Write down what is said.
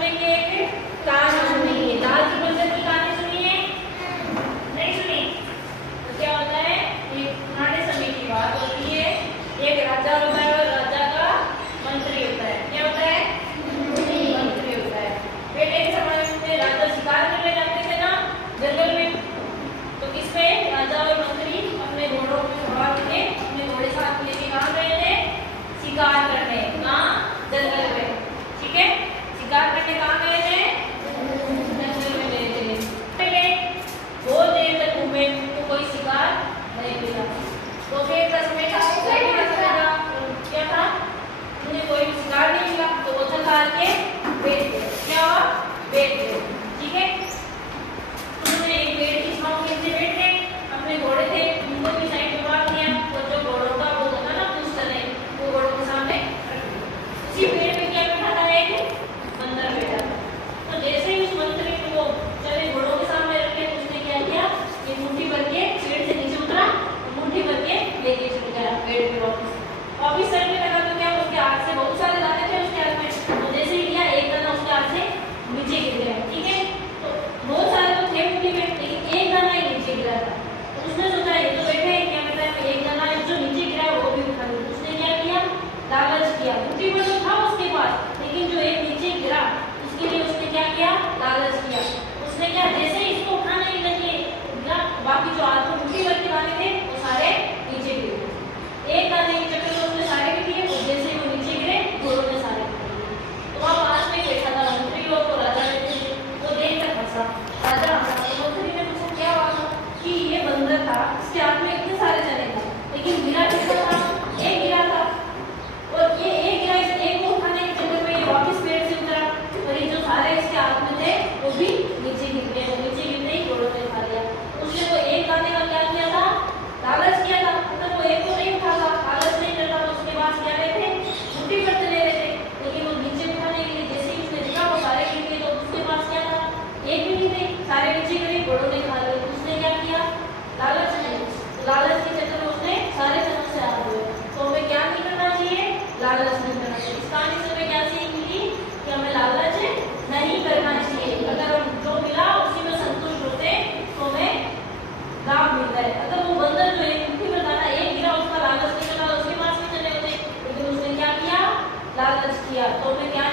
सुनेंगे, एक कहानी सुनेंगे। लाल की बंदर की कहानी सुनी है? नहीं सुनी? तो क्या होता है, ये पुराने समय की बात होती है। एक राजा होता है और राजा का मंत्री होता है। क्या होता है? मंत्री होता है। पहले के समय में राजा शिकार करने जाते थे ना जंगल में, तो किसमें राजा और मंत्री अपने घोड़ों पे सवार होके अपने घोड़े साथ लेके कहाँ गए थे? शिकार करने। कहाँ? जंगल में। ठीक है, शिकार करने कहाँ गए थे? जंगल में गए थे। पहले बहुत देर तक घूमे तो कोई शिकार नहीं मिला, तो फिर समय था क्या था, उन्हें कोई शिकार नहीं मिला, तो वो थक हार के बैठ गए। क्या हुआ? बैठ गए। ठीक है, उन्होंने एक पेड़ की छांव के नीचे बैठ गए, अपने घोड़े थे उनको भी साइड में बांध दिया, तो जो घोड़ों का वो होता ना पूछता नहीं, वो घोड़ों के सामने उसी पेड़ पे क्या बैठा था? एक बंदर बैठा था। तो जैसे ही उस मंत्री को वो चले घोड़ों के सामने रखे, उसने क्या किया, ये मुट्ठी भर के पेड़ से नीचे उतरा, मुट्ठी भर के लेके चल गया पेड़ पे वापिस चढ़ने लगा। तो क्या उसके हाथ से बहुत सारे दाने थे उसके हाथ में, तो जैसे ही लिया एक दाना उसके हाथ से नीचे गिर गया। ठीक है, तो बहुत सारे तो थे मुट्ठी में, लेकिन एक दाना ही नीचे गिरा था। तो उसने सोचा ये तो बैठे हैं, क्या पता है एक दाना जो नीचे गिरा है वो भी उठा लूं। उसने क्या किया? लालच किया। मुट्ठी में तो था उसके पास, लेकिन जो एक नीचे गिरा उसके लिए उसने क्या किया? लालच किया। उसने क्या, जैसे ही इसको उठाने के लिए गिरा, बाकी जो हाथ में मुट्ठी भर के दाने थे वो सारे नीचे गिर गए। एक दाने के चक्कर में उसने सारे गिर दिए, और जैसे ही वो नीचे गिरे घोड़ों ने सारे गिर दिए। तो वहाँ पास में बैठा था मंत्री लोग, तो राजा बैठे थे, वो देख कर हंसा। राजा हंसा तो मंत्री ने पूछा क्या हुआ कि ये बंदर था, इसके हाथ में इतने सारे चने थे, लेकिन गिरा कितना था? एक गिरा था, और ये एक गिरा, इस एक को उठाने के चक्कर में ये वापस पेड़ से उतरा, और ये जो सारे इसके हाथ में थे वो भी नीचे गिर गए। नीचे गिरते ही घोड़ों ने खा लिया। उसने वो एक दाने का क्या किया था? लालच किया था। मतलब वो एक को नहीं उठाता, लालच नहीं करता, तो उसके पास क्या रहे थे? मुट्ठी भर चने रहे थे, लेकिन वो नीचे उठाने के लिए जैसे ही उसने देखा वो सारे गिर गए, तो उसके पास क्या था? एक भी नहीं थे, सारे नीचे गिरे, घोड़ों ने खा लिए। उसने क्या किया? लालच नहीं, लालच के चक्कर में उसने सारे चनों से हाथ धोए। तो हमें क्या नहीं करना चाहिए? लालच नहीं करना चाहिए। इस कहानी से हमें क्या सीख मिली कि हमें लालच नहीं करना चाहिए। अगर हम जो मिला उसी में संतुष्ट होते तो हमें लाभ मिलता है। अगर वो बंदर जो एक मुट्ठी में दाना एक गिरा, उसका लालच नहीं करना, उसके पास भी चले होते, लेकिन उसने क्या किया? लालच किया। तो हमें क्या